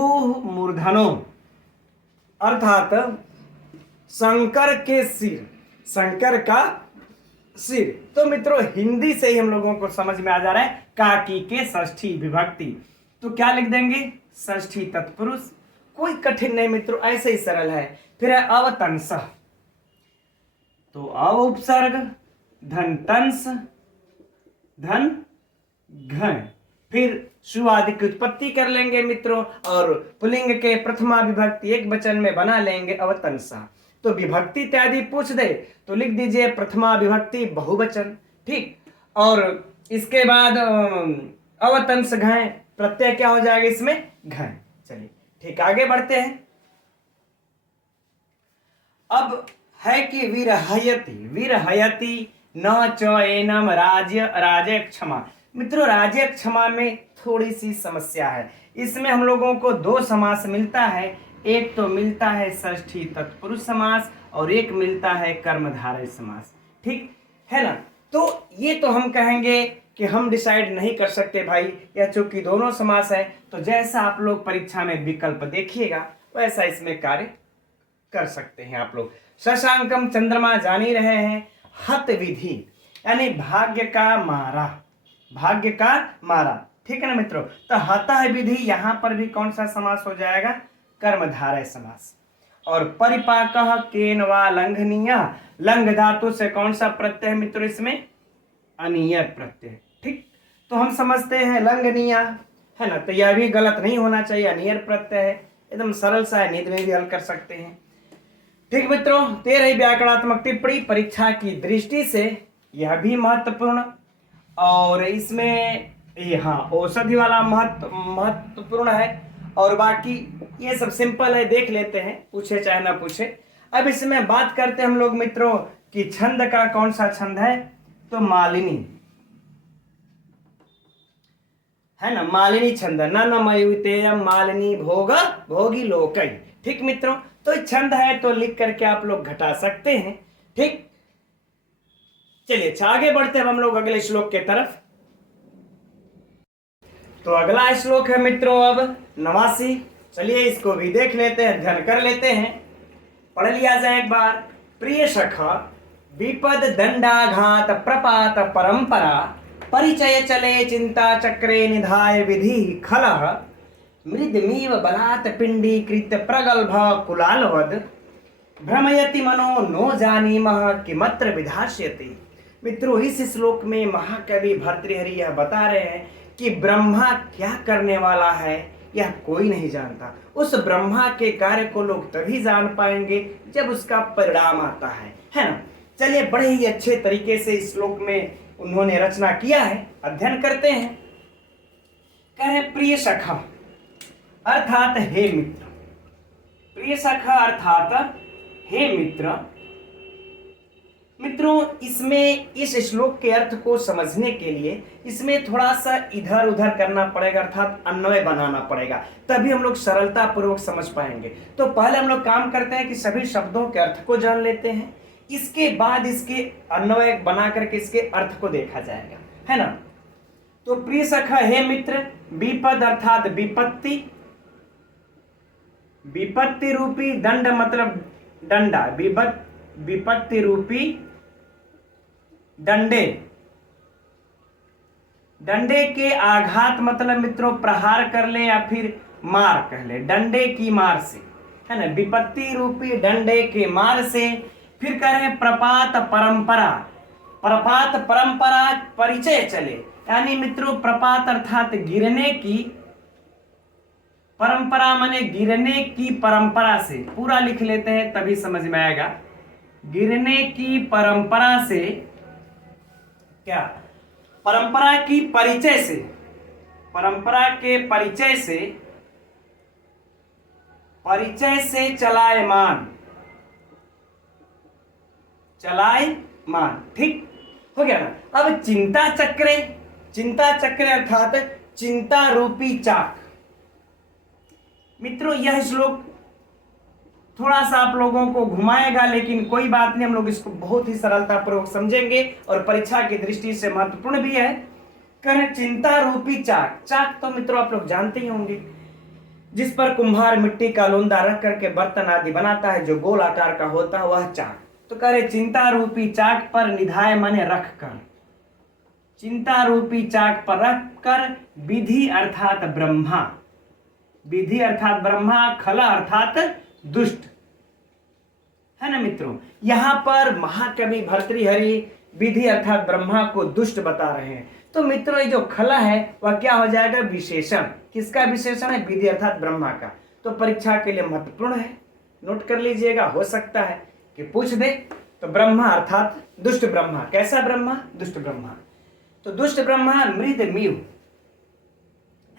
मूर्धनो अर्थात शंकर के सिर, शंकर का सिर, तो मित्रों हिंदी से ही हम लोगों को समझ में आ जा रहा है काकी के षष्ठी विभक्ति, तो क्या लिख देंगे? षष्ठी तत्पुरुष। कोई कठिन नहीं मित्रों, ऐसे ही सरल है। फिर है अवतंस, तो अव उपसर्ग धन तंस धन घन, फिर सुआदि की उत्पत्ति कर लेंगे मित्रों, और पुल्लिंग के प्रथमा विभक्ति एक वचन में बना लेंगे अवतंसा। तो विभक्ति इत्यादि पूछ दे तो लिख दीजिए प्रथमा विभक्ति बहुवचन। ठीक, और इसके बाद अवतंस घय, प्रत्यय क्या हो जाएगा इसमें? घय। चलिए ठीक, आगे बढ़ते हैं। अब है कि विरहयति, विरहयति न च एनम राज्य राजे क्षमा। मित्रों राज्य क्षमा में थोड़ी सी समस्या है। इसमें हम लोगों को दो समास मिलता है, एक तो मिलता है षष्ठी तत्पुरुष समास और एक मिलता है कर्मधारय समास, ठीक है ना। तो ये तो हम कहेंगे कि हम डिसाइड नहीं कर सकते भाई, या चूंकि दोनों समास है तो जैसा आप लोग परीक्षा में विकल्प देखिएगा वैसा इसमें कार्य कर सकते हैं आप लोग। शशांकम चंद्रमा जान ही रहे हैं, हत विधि यानी भाग्य का मारा, भाग्य का मारा, ठीक है ना मित्रों। तो हतः विधि यहां पर भी कौन सा समास हो जाएगा? कर्मधारय समास। और परिपाकः केन वा लंघनीय, लंघ धातु से कौन सा प्रत्यय है मित्रों इसमें? अनियत प्रत्यय, ठीक। तो हम समझते हैं लंघनीय है ना, तो यह भी गलत नहीं होना चाहिए, अनियत प्रत्यय है, एकदम सरल सा है, नींद में भी हल कर सकते हैं, ठीक मित्रों। 13 व्याकरणात्मक टिप्पणी परीक्षा की दृष्टि से यह भी महत्वपूर्ण, और इसमें हाँ औषधि वाला महत्वपूर्ण है, और बाकी ये सब सिंपल है, देख लेते हैं, पूछे चाहे ना पूछे। अब इसमें बात करते हैं हम लोग मित्रों कि छंद का कौन सा छंद है? तो मालिनी है ना, मालिनी छंद, न मयुतेयम मालिनी भोग भोगी लोकै, ठीक मित्रों। तो छंद है तो लिख करके आप लोग घटा सकते हैं, ठीक। चलिए आगे बढ़ते हैं हम लोग अगले श्लोक के तरफ। तो अगला श्लोक है मित्रों अब 89। चलिए इसको भी देख लेते हैं, अध्ययन कर लेते हैं, पढ़ लिया जाए एक बार। प्रिय सखा विपद दंडाघात प्रपात परंपरा, परिचय चले चिंता चक्रे निधाय विधि खलः, मृदमीव बलात् पिंडीकृत प्रगल्भ कुलालवद, भ्रमयति मनो नो जानीमः किमत्र विधास्यति। मित्रों इस श्लोक में महाकवि भर्तृहरि यह बता रहे हैं कि ब्रह्मा क्या करने वाला है यह कोई नहीं जानता। उस ब्रह्मा के कार्य को लोग तभी जान पाएंगे जब उसका परिणाम आता है ना। चलिए बड़े ही अच्छे तरीके से इस श्लोक में उन्होंने रचना किया है, अध्ययन करते हैं। कह रहे प्रिय सखा अर्थात हे मित्र, प्रिय सखा अर्थात हे मित्र। मित्रों इसमें इस श्लोक के अर्थ को समझने के लिए इसमें थोड़ा सा इधर उधर करना पड़ेगा, अर्थात अन्वय बनाना पड़ेगा, तभी हम लोग सरलता पूर्वक समझ पाएंगे। तो पहले हम लोग काम करते हैं कि सभी शब्दों के अर्थ को जान लेते हैं, इसके बाद इसके अन्वय बना करके इसके अर्थ को देखा जाएगा, है ना। तो प्रिय सखा हे मित्र, विपद अर्थात विपत्ति, विपत्ति रूपी दंड मतलब डंडा, विपत्ति रूपी डंडे, डंडे के आघात मतलब मित्रों प्रहार कर ले या फिर मार कह ले, डंडे की मार से, है ना, विपत्ति रूपी डंडे के मार से। फिर कह रहे प्रपात परंपरा, प्रपात परंपरा परिचय चले, यानी मित्रों प्रपात अर्थात गिरने की, परंपरा माने गिरने की परंपरा से, पूरा लिख लेते हैं तभी समझ में आएगा। गिरने की परंपरा से क्या? परंपरा की परिचय से, परंपरा के परिचय से, परिचय से चलायमान, चलायमान, ठीक हो गया ना। अब चिंता चक्रे, चिंता चक्र अर्थात चिंता रूपी चाक। मित्रों यह श्लोक थोड़ा सा आप लोगों को घुमाएगा, लेकिन कोई बात नहीं, हम लोग इसको बहुत ही सरलता पूर्वक समझेंगे और परीक्षा की दृष्टि से महत्वपूर्ण भी है। करें चिंता रूपी चाक, चाक तो मित्रों आप लोग जानते ही होंगे, जिस पर कुम्हार मिट्टी का लोंदा रख करके बर्तन आदि बनाता है, जो गोल आकार का होता है वह चाक। तो कह रहे चिंता रूपी चाक पर निधाय माने रख कर, चिंता रूपी चाक पर रख कर, विधि अर्थात ब्रह्मा, विधि अर्थात ब्रह्मा, खला अर्थात दुष्ट, है ना मित्रों। यहां पर महाकवि भर्तृहरि विधि अर्थात ब्रह्मा को दुष्ट बता रहे हैं। तो मित्रों ये जो खला है वह क्या हो जाएगा? विशेषण। किसका विशेषण है? विधि अर्थात ब्रह्मा का। तो परीक्षा के लिए महत्वपूर्ण है, नोट कर लीजिएगा, हो सकता है कि पूछ दे। तो ब्रह्मा अर्थात दुष्ट ब्रह्मा। कैसा ब्रह्मा? दुष्ट ब्रह्मा। तो दुष्ट ब्रह्मा मृदमीव,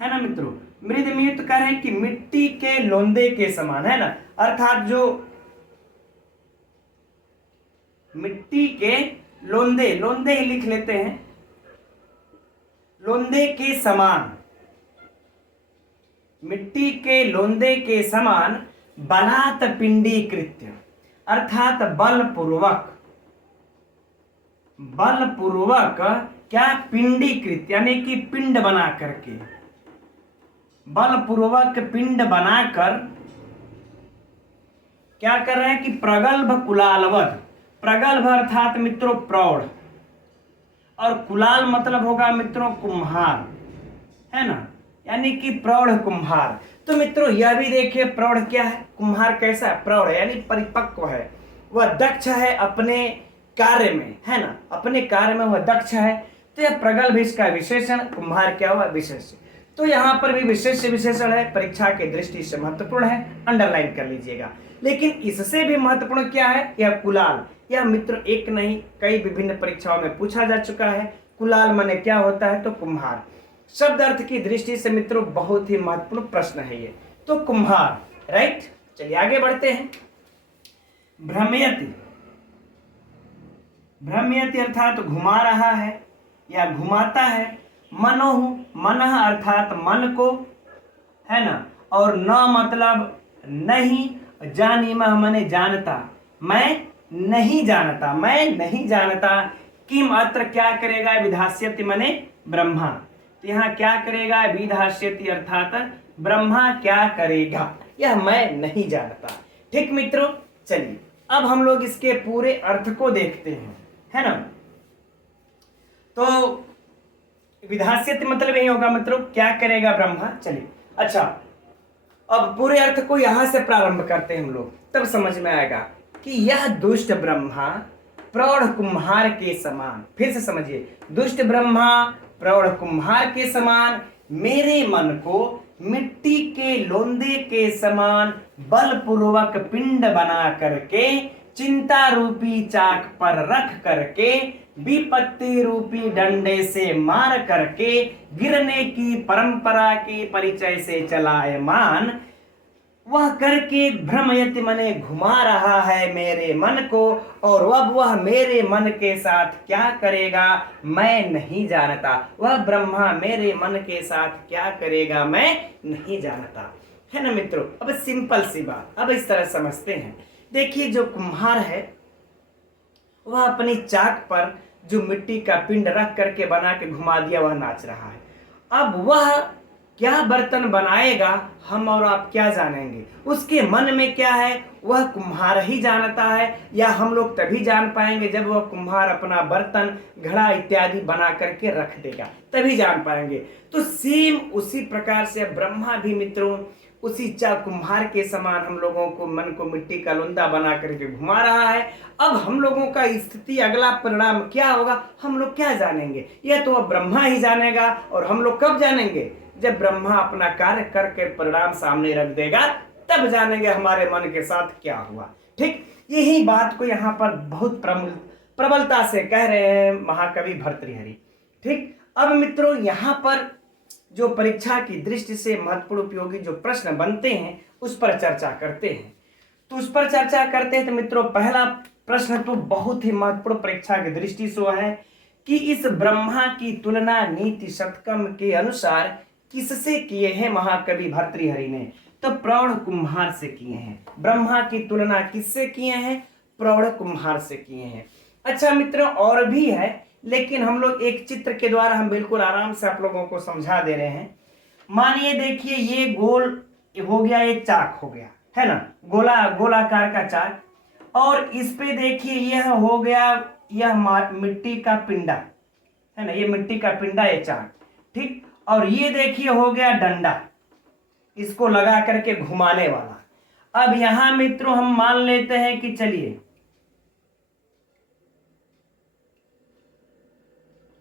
है ना मित्रों। मृदमृत कह रहे हैं कि मिट्टी के लोंदे के समान, है ना, अर्थात जो मिट्टी के लोंदे, लोंदे ही लिख लेते हैं, लोंदे के समान, मिट्टी के लोंदे के समान बलात् पिंडीकृत्य, अर्थात बलपूर्वक, बलपूर्वक क्या, पिंडीकृत यानी कि पिंड बना करके, बलपूर्वक पिंड बनाकर क्या कर रहे हैं कि प्रगल्भ कुलालवध, प्रगल्भ अर्थात मित्रों प्रौढ़, और कुलाल मतलब होगा मित्रों कुम्हार, है ना, यानी कि प्रौढ़ कुम्हार। तो मित्रों यह भी देखिए प्रौढ़ क्या है, कुम्हार कैसा है, प्रौढ़ है यानी परिपक्व है, वह दक्ष है अपने कार्य में, है ना, अपने कार्य में वह दक्ष है। तो यह प्रगल्भ इसका विशेषण, कुम्हार क्या हुआ, विशेषण। तो यहाँ पर भी विशेष विशेषण है, परीक्षा की दृष्टि से महत्वपूर्ण है, अंडरलाइन कर लीजिएगा। लेकिन इससे भी महत्वपूर्ण क्या है, यह कुलाल, यह मित्र एक नहीं कई विभिन्न परीक्षाओं में पूछा जा चुका है। कुलाल माने क्या होता है, तो कुम्हार। शब्द अर्थ की दृष्टि से मित्रों बहुत ही महत्वपूर्ण प्रश्न है ये, तो कुम्हार, राइट। चलिए आगे बढ़ते हैं। भ्रमयति, भ्रमयति अर्थात घुमा रहा है या घुमाता है। मनोह, मनः अर्थात मन को, है ना, और न मतलब नहीं, जानीमः माने जानता, मैं नहीं जानता, मैं नहीं जानता। किम अत्र क्या करेगा, विधास्यति माने ब्रह्मा, तो यहाँ क्या करेगा, विधास्यति अर्थात ब्रह्मा क्या करेगा, यह मैं नहीं जानता। ठीक मित्रों, चलिए अब हम लोग इसके पूरे अर्थ को देखते हैं, है ना। तो विधास्यति मतलब यही होगा मित्रों क्या करेगा ब्रह्मा। चलिए अच्छा, अब पूरे अर्थ को यहां से प्रारंभ करते हैं हम लोग, तब समझ में आएगा कि यह दुष्ट ब्रह्मा प्रौढ़ कुम्हार के समान, फिर से समझिए, दुष्ट ब्रह्मा प्रौढ़ कुम्हार के समान मेरे मन को मिट्टी के लोंदे के समान बलपूर्वक पिंड बना करके चिंता रूपी चाक पर रख करके विपत्ति रूपी डंडे से मार करके गिरने की परंपरा के परिचय से चलायमान वह करके भ्रमयति मने घुमा रहा है मेरे मन को, और अब वह मेरे मन के साथ क्या करेगा मैं नहीं जानता। वह ब्रह्मा मेरे मन के साथ क्या करेगा मैं नहीं जानता, है ना मित्रों। अब सिंपल सी बात, अब इस तरह समझते हैं। देखिए जो कुम्हार है वह अपनी चाक पर जो मिट्टी का पिंड रख करके बना के घुमा दिया, वह नाच रहा है। अब वह क्या बर्तन बनाएगा हम और आप क्या जानेंगे, उसके मन में क्या है वह कुम्हार ही जानता है, या हम लोग तभी जान पाएंगे जब वह कुम्हार अपना बर्तन घड़ा इत्यादि बना करके रख देगा, तभी जान पाएंगे। तो सेम उसी प्रकार से ब्रह्मा भी मित्रों उसी कुम्हार के समान हम लोगों को मन को मिट्टी का लोंदा बना करके घुमा रहा है। अब हम लोगों का स्थिति अगला परिणाम क्या होगा हम लोग क्या जानेंगे, यह तो अब ब्रह्मा ही जानेगा। और हम लोग कब जानेंगे, जब ब्रह्मा अपना कार्य करके परिणाम सामने रख देगा, तब जानेंगे हमारे मन के साथ क्या हुआ। ठीक, यही बात को यहाँ पर बहुत प्रबलता से कह रहे हैं महाकवि भर्तृहरि। ठीक, अब मित्रों यहाँ पर जो परीक्षा की दृष्टि से महत्वपूर्ण उपयोगी जो प्रश्न बनते हैं उस पर चर्चा करते हैं। तो उस पर चर्चा करते हैं तो मित्रों पहला प्रश्न तो बहुत ही महत्वपूर्ण परीक्षा की दृष्टि से है कि इस ब्रह्मा की तुलना नीति शतकम के अनुसार किससे किए हैं महाकवि भर्तृहरि ने, तो प्रौढ़ कुम्हार से किए हैं। ब्रह्मा की तुलना किससे किए हैं, प्रौढ़ कुम्हार से किए हैं। अच्छा मित्रों और भी है, लेकिन हम लोग एक चित्र के द्वारा हम बिल्कुल आराम से आप लोगों को समझा दे रहे हैं। मानिए देखिए ये गोल हो गया, ये चाक हो गया, है ना, गोलाकार का चाक, और इस पे देखिए यह हो गया यह मिट्टी का पिंडा, है ना, ये मिट्टी का पिंडा ये चाक, ठीक, और ये देखिए हो गया डंडा, इसको लगा करके घुमाने वाला। अब यहां मित्रों हम मान लेते हैं कि चलिए,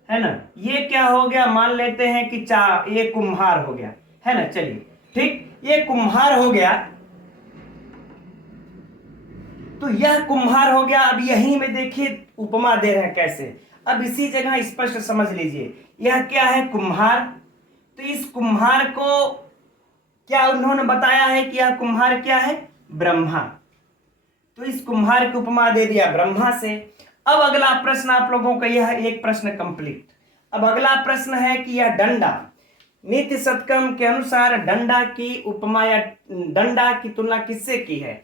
है ना, ये क्या हो गया मान लेते हैं कि ये कुम्हार हो गया, है ना, चलिए ठीक, ये कुम्हार हो गया, तो यह कुम्हार हो गया। अब यहीं में देखिए उपमा दे रहे हैं कैसे, अब इसी जगह स्पष्ट समझ लीजिए, यह क्या है कुम्हार, तो इस कुम्हार को क्या उन्होंने बताया है कि यह कुम्हार क्या है? ब्रह्मा। तो इस कुम्हार की उपमा दे दिया ब्रह्मा से। अब अगला प्रश्न आप लोगों का यह एक प्रश्न कंप्लीट। अब अगला प्रश्न है कि यह डंडा, नीति शतकम के अनुसार डंडा की उपमा या डंडा की तुलना किससे की है?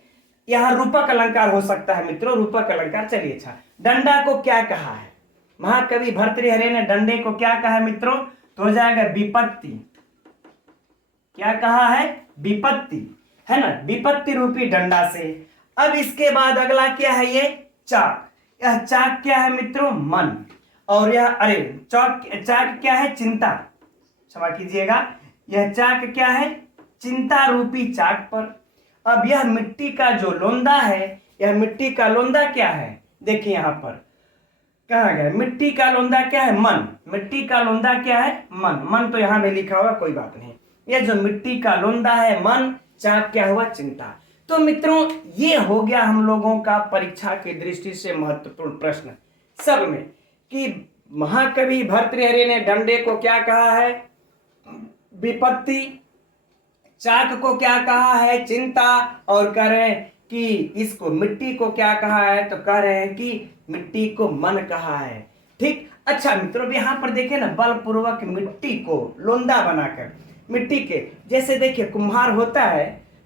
यह रूपक अलंकार हो सकता है मित्रों, रूपक अलंकार। चलिए अच्छा, डंडा को क्या कहा है? महाकवि भर्तृहरि ने डंडे को क्या कहा है मित्रों? तो हो जाएगा विपत्ति। क्या कहा है? विपत्ति, है ना, विपत्ति रूपी डंडा से। अब इसके बाद अगला क्या है? ये चाक। यह चाक क्या है मित्रों? मन। और यह चाक क्या है? चिंता, क्षमा कीजिएगा, यह चाक क्या है? चिंता रूपी चाक पर। अब यह मिट्टी का जो लोंदा है, यह मिट्टी का लोंदा क्या है? देखिए यहां पर कहा गया, मिट्टी का लोंदा क्या है? मन। मिट्टी का लोंदा क्या है? मन। मन तो यहां में लिखा हुआ, कोई बात नहीं। यह जो मिट्टी का लोंदा है मन, चाक क्या हुआ? चिंता। तो मित्रों ये हो गया हम लोगों का परीक्षा की दृष्टि से महत्वपूर्ण प्रश्न सब में, कि महाकवि भर्तृहरि ने डंडे को क्या कहा है? विपत्ति। चाक को क्या कहा है? चिंता। और कह रहे हैं कि इसको मिट्टी को क्या कहा है? तो कह रहे हैं कि मिट्टी को मन कहा है। ठीक। अच्छा मित्रों, यहां पर देखिए ना, बलपूर्वक मिट्टी को लोंदा बनाकर, मिट्टी के जैसे देखिए कुम्हार होता है,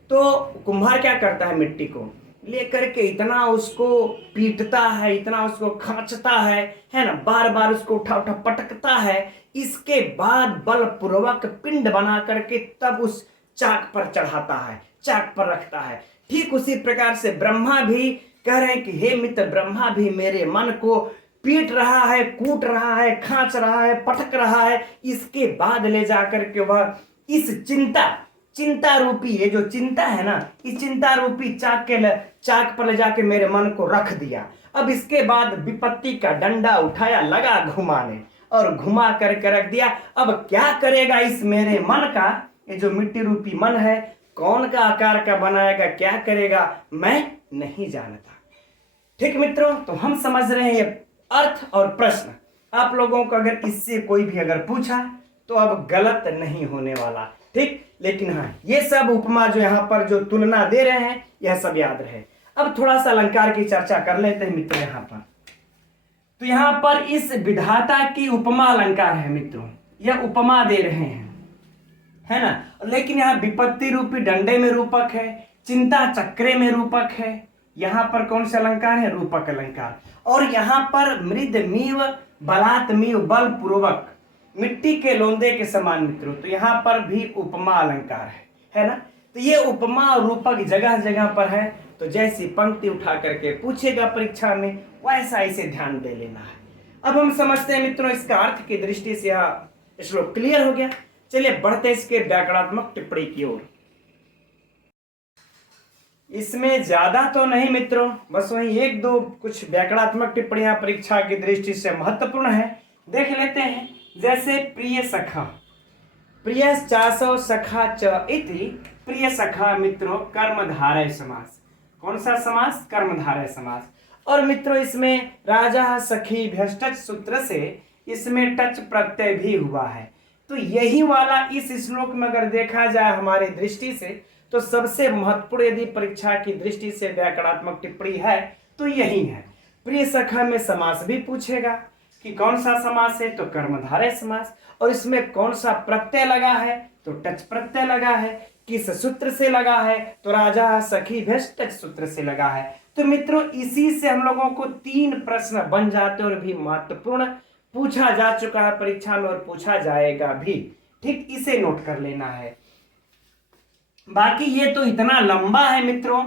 तो कुम्हार क्या करता है? मिट्टी को लेकर के इतना उसको पीटता है, इतना उसको खांचता है ना, बार बार उसको उठा उठा पटकता है। इसके बाद बलपूर्वक पिंड बना करके तब उस चाक पर चढ़ाता है, चाक पर रखता है। ठीक उसी प्रकार से ब्रह्मा भी कह रहे हैं कि हे मित्र, ब्रह्मा भी मेरे मन को पीट रहा है, कूट रहा है, खांच रहा है, पटक रहा है। इसके बाद ले जाकर के वह इस चिंता रूपी, ये जो चिंता है ना, इस चिंता रूपी चाक पर ले जाके मेरे मन को रख दिया। अब इसके बाद विपत्ति का डंडा उठाया, लगा घुमाने, और घुमा करके रख दिया। अब क्या करेगा इस मेरे मन का, ये जो मिट्टी रूपी मन है, कौन का आकार का बनाएगा, क्या करेगा, मैं नहीं जानता। ठीक मित्रों, तो हम समझ रहे हैं ये अर्थ और प्रश्न। आप लोगों को अगर इससे कोई भी अगर पूछा तो अब गलत नहीं होने वाला। ठीक, लेकिन हाँ, ये सब उपमा जो यहाँ पर जो तुलना दे रहे हैं, यह सब याद रहे। अब थोड़ा सा अलंकार की चर्चा कर लेते हैं मित्रों। यहाँ पर तो यहाँ पर इस विधाता की उपमा अलंकार है मित्रों, यह उपमा दे रहे हैं, है ना। लेकिन यहाँ विपत्ति रूपी डंडे में रूपक है, चिंता चक्रे में रूपक है। यहाँ पर कौन सा अलंकार है? रूपक अलंकार। और यहाँ पर मृदमीव बलात्मीव, बलपूर्वक, मिट्टी के लोंदे के समान मित्रों, तो यहाँ पर भी उपमा अलंकार है ना। तो ये उपमा और रूपक जगह जगह पर है, तो जैसी पंक्ति उठा करके पूछेगा परीक्षा में, वैसा इसे ध्यान दे लेना है। अब हम समझते हैं मित्रों, इसका अर्थ की दृष्टि से यह श्लोक क्लियर हो गया। चलिए बढ़ते इसके व्याकरणात्मक टिप्पणी की ओर। इसमें ज्यादा तो नहीं मित्रों, बस वही एक दो कुछ व्याकरणात्मक टिप्पणियां परीक्षा की दृष्टि से महत्वपूर्ण है, देख लेते हैं। जैसे प्रिय सखा, प्रिय चासो सखा च इति, प्रिय सखा मित्रों कर्मधारय समास। कौन सा समास? कर्मधारय समास। और मित्रों इसमें राजा सखी भ्यष्टच सूत्र से इसमें टच प्रत्यय भी हुआ है। तो यही वाला इस श्लोक में अगर देखा जाए हमारी दृष्टि से, तो सबसे महत्वपूर्ण यदि परीक्षा की दृष्टि से व्याकरणात्मक टिप्पणी है तो यही है। प्रिय सखा में समास भी पूछेगा कि कौन सा समास है, तो कर्मधारय समास। और इसमें कौन सा प्रत्यय लगा है, तो टच प्रत्यय लगा है। किस सूत्र से लगा है, तो राजा सखी भ्यष्टच सूत्र से लगा है। तो मित्रों इसी से हम लोगों को 3 प्रश्न बन जाते और भी महत्वपूर्ण पूछा जा चुका है परीक्षा में और पूछा जाएगा भी। ठीक, इसे नोट कर लेना है। बाकी ये तो इतना लंबा है मित्रों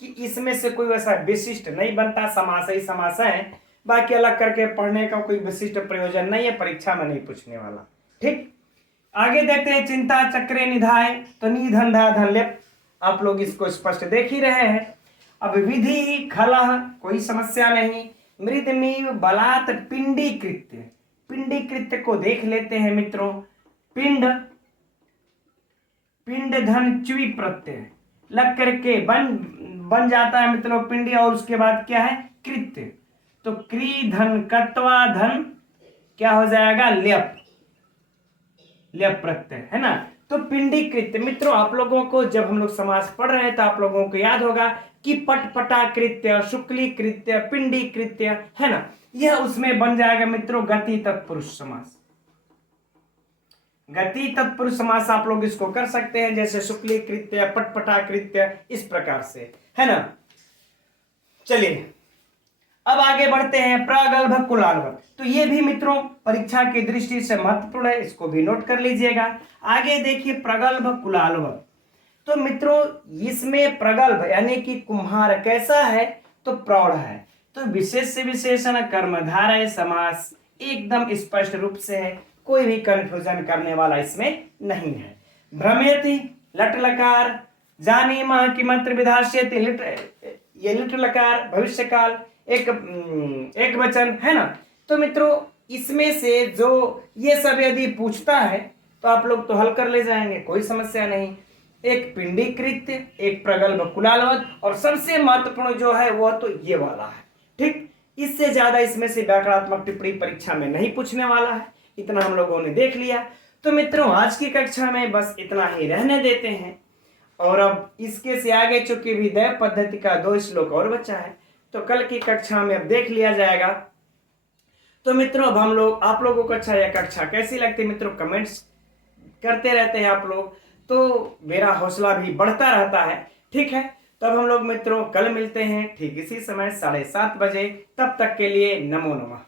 कि इसमें से कोई वैसा विशिष्ट नहीं बनता, समास ही समास है, बाकी अलग करके पढ़ने का कोई विशिष्ट प्रयोजन नहीं है, परीक्षा में नहीं पूछने वाला। ठीक, आगे देखते हैं। चिंता चक्रे निधाय, तो निधन धा धन लेप, आप लोग इसको स्पष्ट देख ही रहे हैं। अब विधि खलह, कोई समस्या नहीं। मृदमीव बलात् पिंडीकृत्य, पिंडीकृत्य को देख लेते हैं मित्रों। पिंड, पिंड धन च्वी प्रत्यय लग करके बन जाता है मित्रों पिंडी, और उसके बाद क्या है? कृत्य, तो क्री धन कत्वा धन क्या हो जाएगा? ल्यप। ल्यप प्रत्यय, है ना। तो पिंडी कृत्य, मित्रों आप लोगों को जब हम लोग समास पढ़ रहे हैं तो आप लोगों को याद होगा कि पटपटा कृत्य, शुक्ली कृत्य, पिंडी कृत्य, है ना, यह उसमें बन जाएगा मित्रों गति तत्पुरुष समास। गति तत्पुरुष समास आप लोग इसको कर सकते हैं, जैसे शुक्ली कृत्य, पटपटा कृत्य, इस प्रकार से, है ना। चलिए अब आगे बढ़ते हैं, प्रगल्भ कुलाल्भ। तो ये भी मित्रों परीक्षा की दृष्टि से महत्वपूर्ण है, इसको भी नोट कर लीजिएगा। आगे देखिए प्रगल्भ कुलाल्भ। तो मित्रों इसमें प्रगल्भ यानी कि कुम्हार कैसा है, तो प्रौढ़ है। तो विशेष से विशेषण कर्मधारय समास एकदम स्पष्ट रूप से है, कोई भी कंफ्यूजन करने वाला इसमें नहीं है। भ्रमेति लट लकार, जानीमः किमत्र विधास्यति, लिट, ये लिट लकार भविष्य काल एक वचन, है ना। तो मित्रों इसमें से जो ये सब यदि पूछता है तो आप लोग तो हल कर ले जाएंगे, कोई समस्या नहीं। एक पिंडी कृत्य, एक प्रगल्भ कुलाल्भ, और सबसे महत्वपूर्ण जो है वह तो ये वाला है, ठीक। इससे ज्यादा इसमें से व्याकरणात्मक टिप्पणी परीक्षा में नहीं पूछने वाला है, इतना हम लोगों ने देख लिया। तो मित्रों आज की कक्षा में बस इतना ही रहने देते हैं, और अब इसके से आगे चूंकि विधेय पद्धति का 2 श्लोक और बचा है, तो कल की कक्षा में अब देख लिया जाएगा। तो मित्रों अब हम लोग, आप लोगों को अच्छा यह कक्षा कैसी लगती है मित्रों, कमेंट्स करते रहते हैं आप लोग, तो मेरा हौसला भी बढ़ता रहता है, ठीक है। तब हम लोग मित्रों कल मिलते हैं ठीक इसी समय 7:30 बजे, तब तक के लिए नमो नमः।